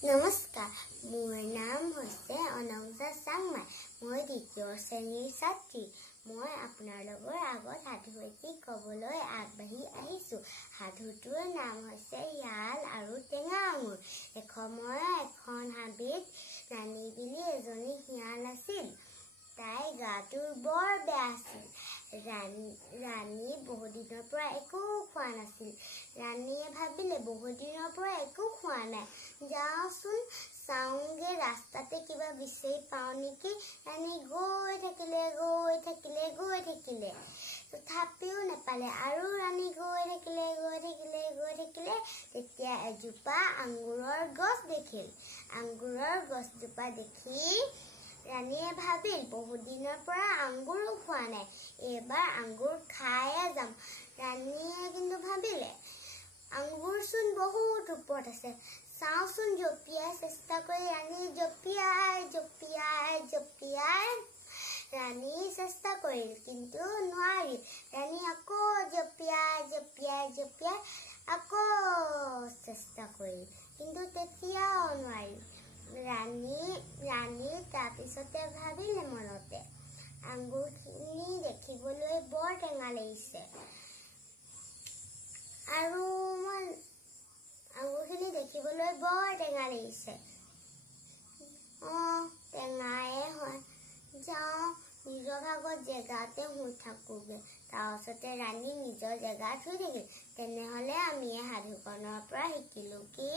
নমস্কাৰ, মোৰ নাম হৈছে অনংজা চাংমাই। মই দ্বিতীয় শ্ৰেণীৰ ছাত্ৰী। মই আপোনালোকৰ আগত সাধু এটি ক'বলৈ আগবাঢ়ি আহিছোঁ। সাধুটোৰ নাম হৈছে শিয়াল আৰু টেঙা আঙুৰ। এসময়ত এখন হাবিত ৰাণী বুলি এজনী শিয়াল আছিল। তাইৰ গাটো বৰ বেয়া আছিল। ৰাণী বহুদিনৰ পৰা একো খোৱা নাছিল। ৰাণীয়ে ভাবিলে বহুদিনৰ পৰা একো খোৱা নাই, যাওঁচোন চাওঁগে ৰাস্তাতে কিবা বিচাৰি পাওঁ নেকি। ৰাণী গৈ থাকিলে তথাপিও নেপালে, আৰু ৰাণী গৈ থাকিলে তেতিয়া এজোপা আঙুৰৰ গছ দেখিল। আঙুৰৰ গছজোপা দেখি ৰাণীয়ে ভাবিল বহুদিনৰ পৰা আঙুৰো খোৱা নাই, এইবাৰ আঙুৰ খায়ে যাম। ৰাণীয়ে কিন্তু ভাবিলে আঙুৰচোন বহুত ওপৰত আছে, চাওঁচোন জঁপিয়াই চেষ্টা কৰি। ৰাণী জঁপিয়াই ৰাণী চেষ্টা কৰিল, কিন্তু নোৱাৰিল। ৰাণী আকৌ জঁপিয়াই আকৌ চেষ্টা কৰিল, কিন্তু তেতিয়াও নোৱাৰিল। ৰাণী তাৰপিছতে ভাবিলে মনতে, আঙুৰখিনি দেখিবলৈ বৰ টেঙা লাগিছে, টেঙায়ে হয়, যাওঁ নিজৰ ভাগত জেগাতে শুই থাকোগে। তাৰপাছতে ৰাণী নিজৰ জেগাত শুই থাকিল। তেনেহলে আমি এই সাধুখনৰ পৰা শিকিলো কি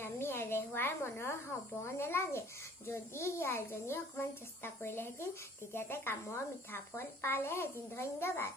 আমি এলেহুৱাৰ মনৰ হ'ব নেলাগে। যদি শিয়ালজনীয়ে অকণমান চেষ্টা কৰিলেহেঁতেন, তেতিয়া কামৰ মিঠা ফল পালেহেঁতেন। ধন্যবাদ।